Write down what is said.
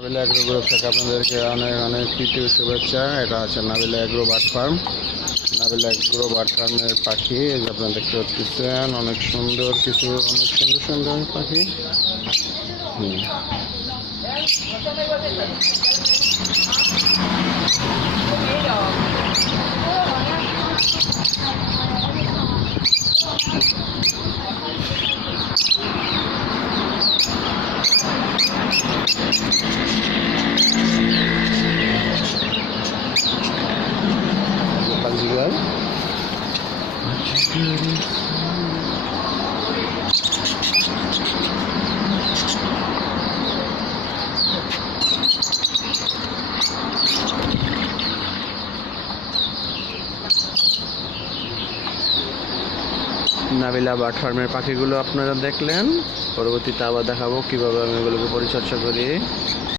Nabila agro group থেকে আপনাদেরকে অনেক অনেক তৃতীয় শুভেচ্ছা। এটা আছে Nabila agro bird farm. Nabila agro bird ফার্মের পাখি এই যে আপনারা দেখতে পাচ্ছেন, অনেক সুন্দর কিছু, অনেক সুন্দর সুন্দর পাখি। বাজিগার নাবিলা বার্ড ফার্মের পাখিগুলো আপনারা দেখলেন। পরবর্তীতে আবার দেখাবো কিভাবে আমি এগুলোকে পরিচর্যা করি।